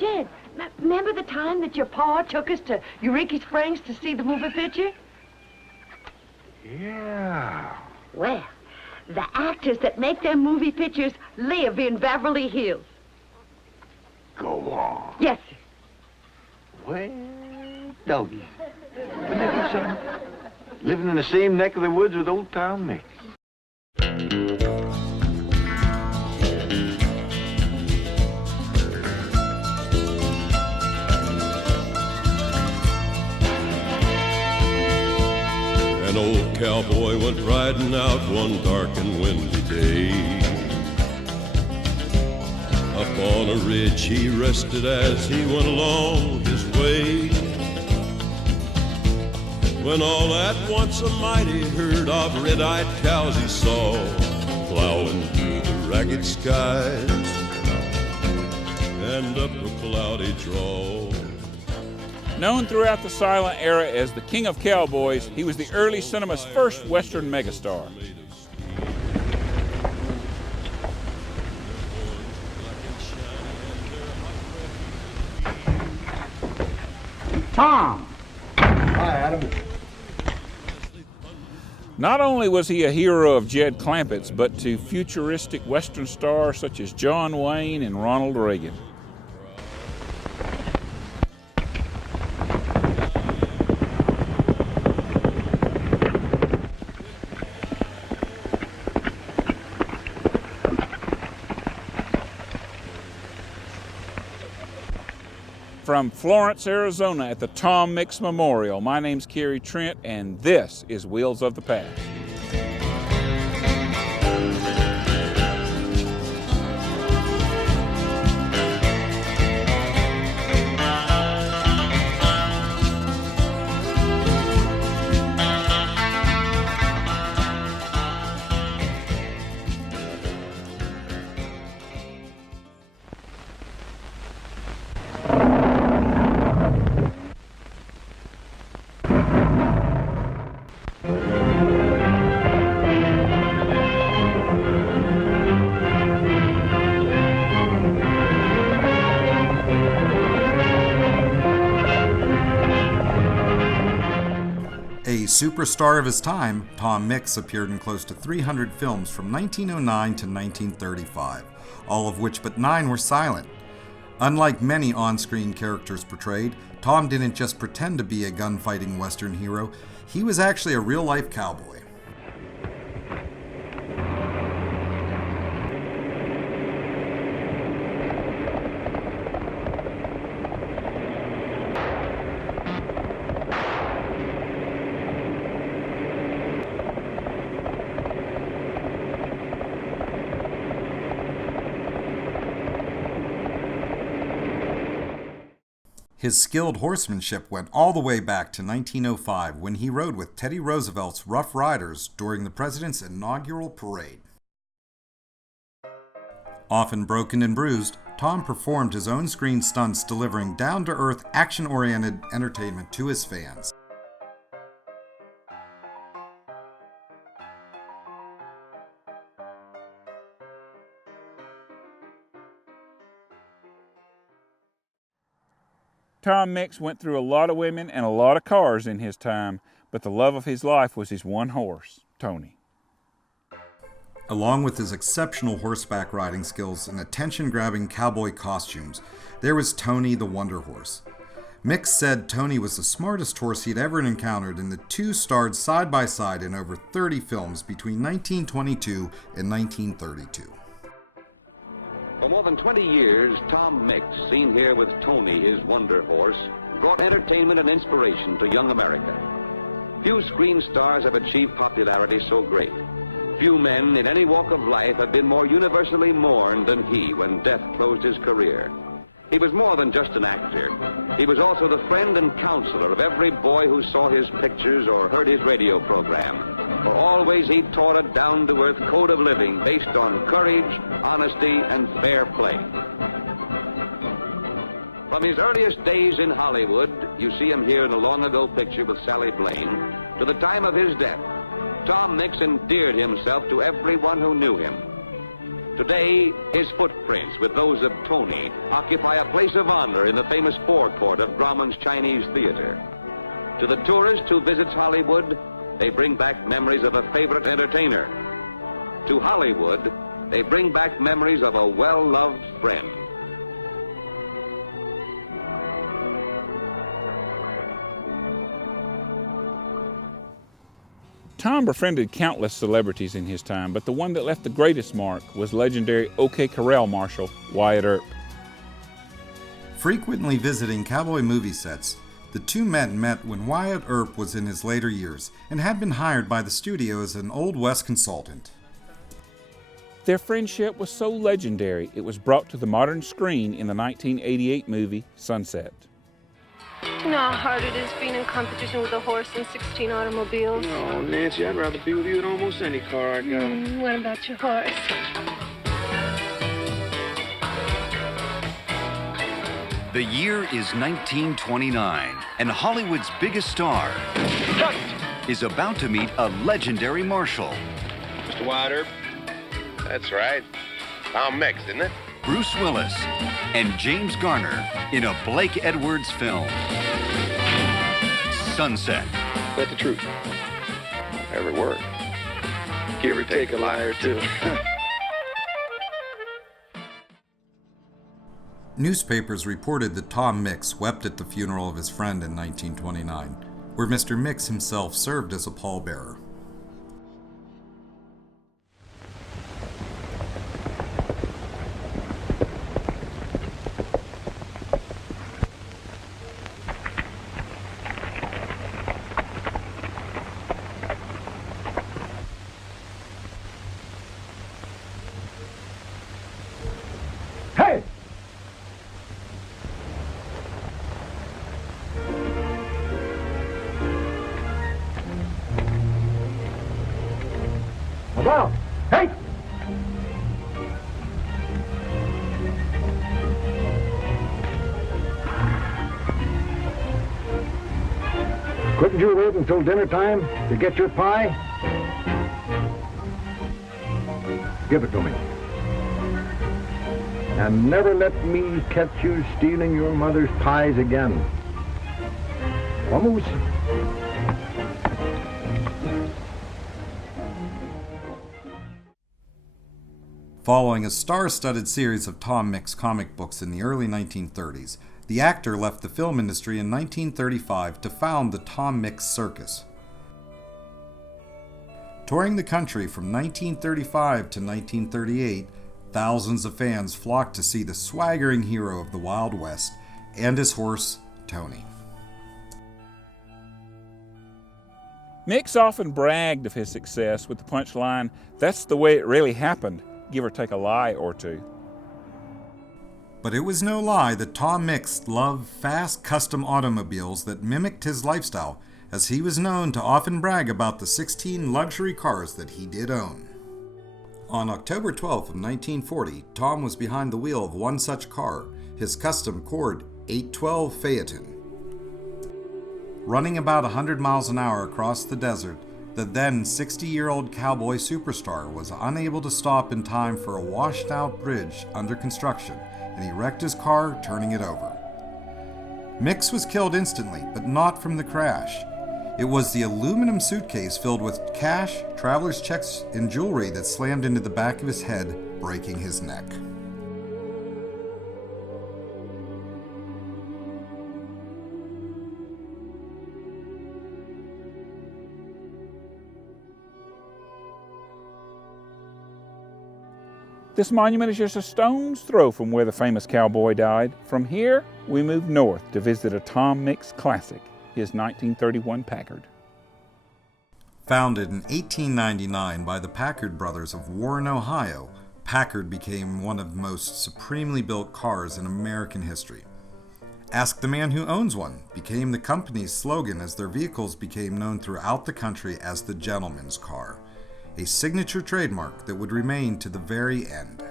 Jed, remember the time that your pa took us to Eureka Springs to see the movie picture? Yeah. Well, the actors that make them movie pictures live in Beverly Hills. Go on. Yes, sir. Well, doggies. Wouldn't that be something? Living in the same neck of the woods with old Tom Mix. An old cowboy went riding out one dark and windy day. Up on a ridge he rested as he went along his way, when all at once a mighty herd of red-eyed cows he saw plowing through the ragged skies and up a cloudy draw. Known throughout the silent era as the King of Cowboys, he was the early cinema's first Western megastar. Tom! Hi, Adam. Not only was he a hero of Jed Clampett's, but to futuristic Western stars such as John Wayne and Ronald Reagan. From Florence, Arizona at the Tom Mix Memorial, my name's Kerry Trent, and this is Wheels of the Past. A superstar of his time, Tom Mix appeared in close to 300 films from 1909 to 1935, all of which but 9 were silent. Unlike many on-screen characters portrayed, Tom didn't just pretend to be a gunfighting Western hero, he was actually a real-life cowboy. His skilled horsemanship went all the way back to 1905 when he rode with Teddy Roosevelt's Rough Riders during the president's inaugural parade. Often broken and bruised, Tom performed his own screen stunts, delivering down-to-earth, action-oriented entertainment to his fans. Tom Mix went through a lot of women and a lot of cars in his time, but the love of his life was his one horse, Tony. Along with his exceptional horseback riding skills and attention-grabbing cowboy costumes, there was Tony the Wonder Horse. Mix said Tony was the smartest horse he'd ever encountered, and the two starred side by side in over 30 films between 1922 and 1932. For more than 20 years, Tom Mix, seen here with Tony, his wonder horse, brought entertainment and inspiration to young America. Few screen stars have achieved popularity so great. Few men in any walk of life have been more universally mourned than he when death closed his career. He was more than just an actor. He was also the friend and counselor of every boy who saw his pictures or heard his radio program. For always he taught a down-to-earth code of living based on courage, honesty, and fair play. From his earliest days in Hollywood, you see him here in a long-ago picture with Sally Blaine, to the time of his death, Tom Mix endeared himself to everyone who knew him. Today, his footprints, with those of Tony, occupy a place of honor in the famous forecourt of Grauman's Chinese Theater. To the tourist who visits Hollywood, they bring back memories of a favorite entertainer. To Hollywood, they bring back memories of a well-loved friend. Tom befriended countless celebrities in his time, but the one that left the greatest mark was legendary OK Corral Marshal Wyatt Earp. Frequently visiting cowboy movie sets, the two men met when Wyatt Earp was in his later years and had been hired by the studio as an Old West consultant. Their friendship was so legendary, it was brought to the modern screen in the 1988 movie Sunset. You know how hard it is being in competition with a horse and 16 automobiles? Oh, Nancy, I'd rather be with you than almost any car I got. What about your horse? The year is 1929, and Hollywood's biggest star is about to meet a legendary marshal. Mr. Wyatt Earp? That's right. Tom Mix, isn't it? Bruce Willis and James Garner in a Blake Edwards film, Sunset. That's the truth. Every word. Give or take a lie or two. Newspapers reported that Tom Mix wept at the funeral of his friend in 1929, where Mr. Mix himself served as a pallbearer. Hey! About! Hey! Couldn't you wait until dinner time to get your pie? Give it to me. And never let me catch you stealing your mother's pies again. Vamos. Following a star-studded series of Tom Mix comic books in the early 1930s, the actor left the film industry in 1935 to found the Tom Mix Circus. Touring the country from 1935 to 1938, thousands of fans flocked to see the swaggering hero of the Wild West and his horse, Tony. Mix often bragged of his success with the punchline, "That's the way it really happened," give or take a lie or two. But it was no lie that Tom Mix loved fast custom automobiles that mimicked his lifestyle, as he was known to often brag about the 16 luxury cars that he did own. On October 12th of 1940, Tom was behind the wheel of one such car, his custom Cord 812 Phaeton. Running about 100 miles an hour across the desert, the then 60-year-old cowboy superstar was unable to stop in time for a washed-out bridge under construction, and he wrecked his car, turning it over. Mix was killed instantly, but not from the crash. It was the aluminum suitcase filled with cash, traveler's checks, and jewelry that slammed into the back of his head, breaking his neck. This monument is just a stone's throw from where the famous cowboy died. From here, we move north to visit a Tom Mix classic, his 1931 Packard. Founded in 1899 by the Packard brothers of Warren, Ohio, Packard became one of the most supremely built cars in American history. "Ask the man who owns one" became the company's slogan as their vehicles became known throughout the country as the gentleman's car, a signature trademark that would remain to the very end.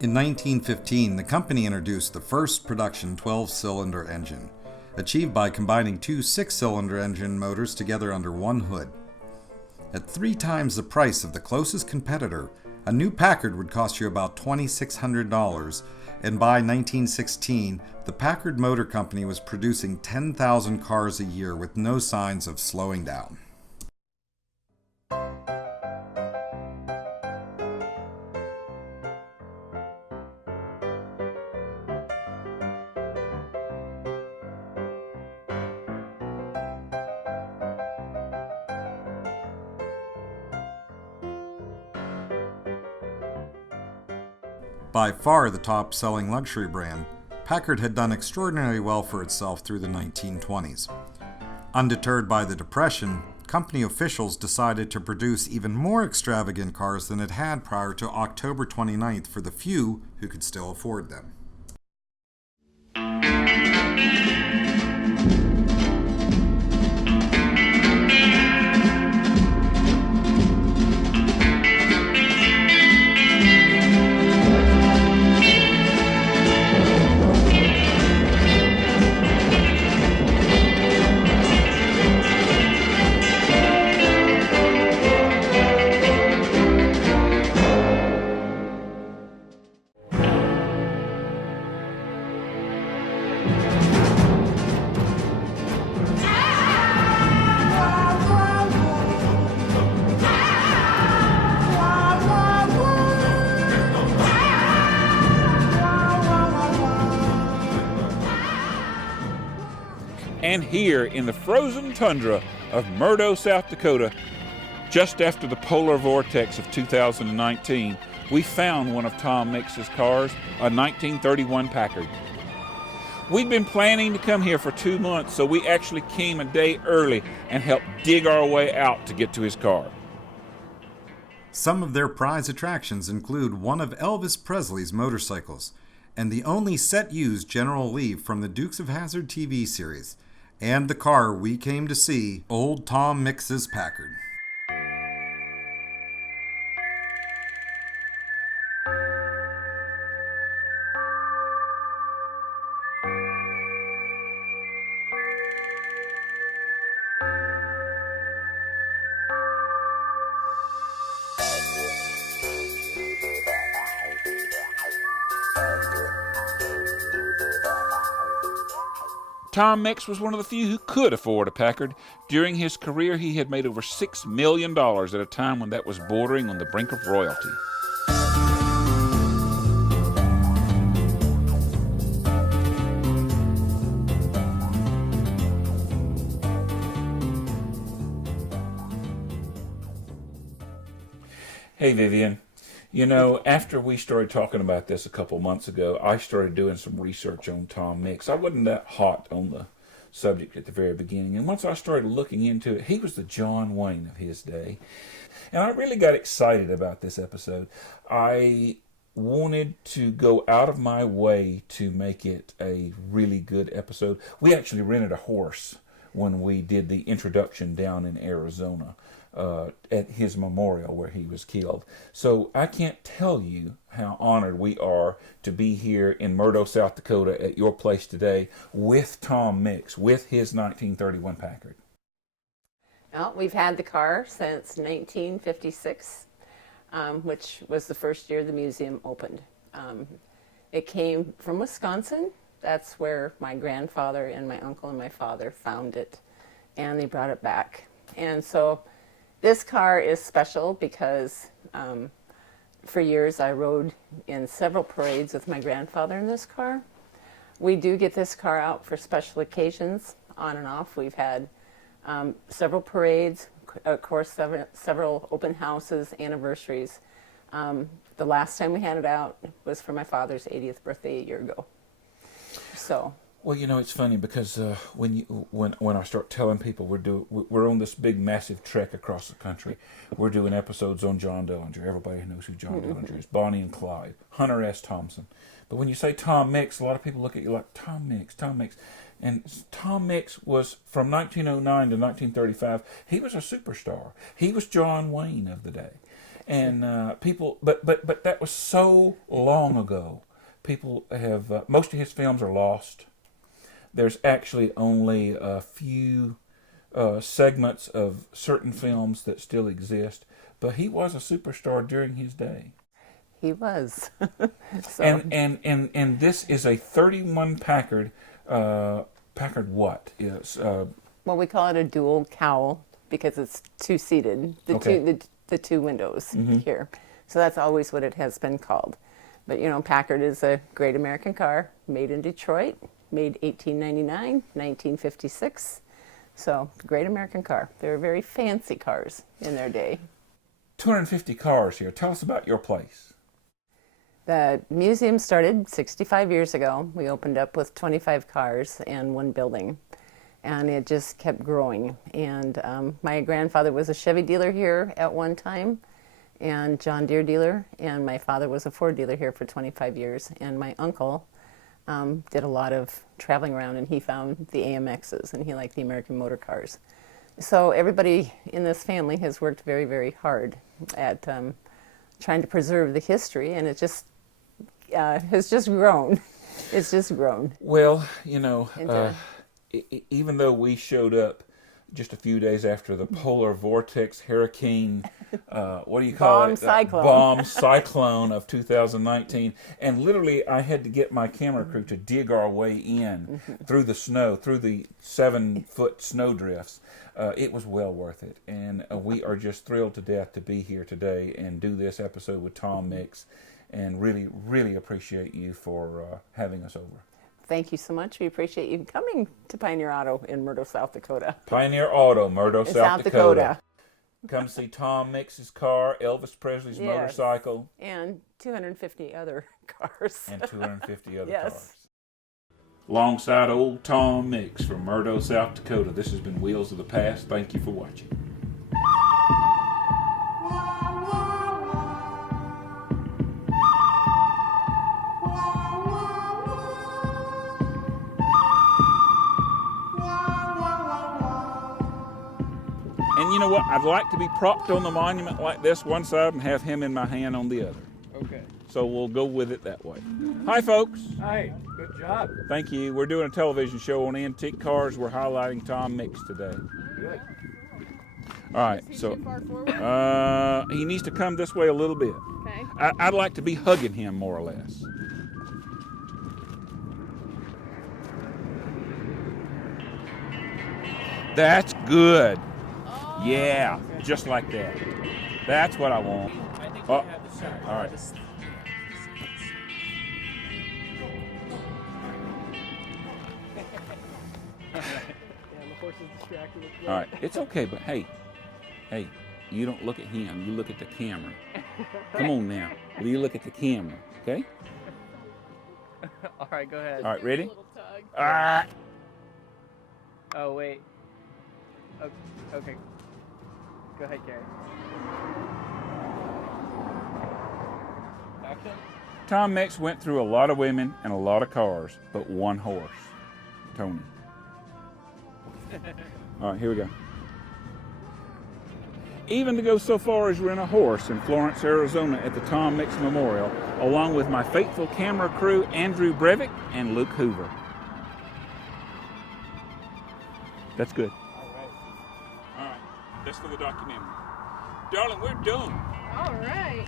In 1915, the company introduced the first production 12-cylinder engine, achieved by combining two 6-cylinder engine motors together under one hood. At 3 times the price of the closest competitor, a new Packard would cost you about $2,600, and by 1916, the Packard Motor Company was producing 10,000 cars a year with no signs of slowing down. By far the top-selling luxury brand, Packard had done extraordinarily well for itself through the 1920s. Undeterred by the Depression, company officials decided to produce even more extravagant cars than it had prior to October 29th for the few who could still afford them. And here in the frozen tundra of Murdo, South Dakota, just after the polar vortex of 2019, we found one of Tom Mix's cars, a 1931 Packard. We'd been planning to come here for 2 months, so we actually came a day early and helped dig our way out to get to his car. Some of their prize attractions include one of Elvis Presley's motorcycles, and the only set used General Lee from the Dukes of Hazzard TV series, and the car we came to see, old Tom Mix's Packard. Tom Mix was one of the few who could afford a Packard. During his career, he had made over $6 million at a time when that was bordering on the brink of royalty. Hey, Vivian. You know, after we started talking about this a couple months ago, I started doing some research on Tom Mix. I wasn't that hot on the subject at the very beginning, and once I started looking into it, he was the John Wayne of his day. And I really got excited about this episode. I wanted to go out of my way to make it a really good episode. We actually rented a horse when we did the introduction down in Arizona. At his memorial where he was killed. So I can't tell you how honored we are to be here in Murdo, South Dakota at your place today with Tom Mix, with his 1931 Packard. Well, we've had the car since 1956, which was the first year the museum opened. It came from Wisconsin. That's where my grandfather and my uncle and my father found it, and they brought it back. And so this car is special because for years I rode in several parades with my grandfather in this car. We do get this car out for special occasions on and off. We've had several parades, of course, several open houses, anniversaries. The last time we had it out was for my father's 80th birthday a year ago. So. Well, you know, it's funny because when I start telling people we're on this big, massive trek across the country, we're doing episodes on John Dillinger. Everybody knows who John Dillinger is. Bonnie and Clyde, Hunter S. Thompson. But when you say Tom Mix, a lot of people look at you like, Tom Mix. And Tom Mix was, from 1909 to 1935, he was a superstar. He was John Wayne of the day. And people, but that was so long ago. People have, most of his films are lost. There's actually only a few segments of certain films that still exist. But he was a superstar during his day. He was. So. And this is a 31 Packard. Packard what? Yes. Well, we call it a dual cowl because it's two-seated. The two windows here. So that's always what it has been called. But you know, Packard is a great American car, made in Detroit, made 1899, 1956. So great American car. They were very fancy cars in their day. 250 cars here. Tell us about your place. The museum started 65 years ago. We opened up with 25 cars and one building, and it just kept growing. And my grandfather was a Chevy dealer here at one time, and John Deere dealer, and my father was a Ford dealer here for 25 years, and my uncle did a lot of traveling around, and he found the AMXs, and he liked the American motor cars. So everybody in this family has worked very, very hard at trying to preserve the history, and it just has just grown. It's just grown. Well, you know, even though we showed up just a few days after the polar vortex hurricane, what do you call it? Bomb cyclone of 2019. And literally, I had to get my camera crew to dig our way in through the snow, through the 7-foot snow drifts. It was well worth it. And we are just thrilled to death to be here today and do this episode with Tom Mix. And really, really appreciate you for having us over. Thank you so much. We appreciate you coming to Pioneer Auto in Murdo, South Dakota. Pioneer Auto, Murdo, South Dakota. Come see Tom Mix's car, Elvis Presley's motorcycle. And 250 other cars. And 250 other yes. cars. Alongside old Tom Mix from Murdo, South Dakota, this has been Wheels of the Past. Thank you for watching. And you know what? I'd like to be propped on the monument like this one side and have him in my hand on the other. Okay. So we'll go with it that way. Hi, folks. Hi. Good job. Thank you. We're doing a television show on antique cars. We're highlighting Tom Mix today. Good. All right. So he needs to come this way a little bit. Okay. I'd like to be hugging him more or less. That's good. Yeah, just like that. That's what I want. I think we have the shot. All right. Yeah, the horse is distracted. All right, it's okay, but hey, you don't look at him. You look at the camera. Come on now. You look at the camera, okay? All right, go ahead. All right, ready? Oh, wait. Okay. Go ahead, Gary. Action. Tom Mix went through a lot of women and a lot of cars, but one horse, Tony. All right, here we go. Even to go so far as rent a horse in Florence, Arizona at the Tom Mix Memorial, along with my faithful camera crew, Andrew Breivik and Luke Hoover. That's good. All right, that's for the documentary. Darling, we're done. All right.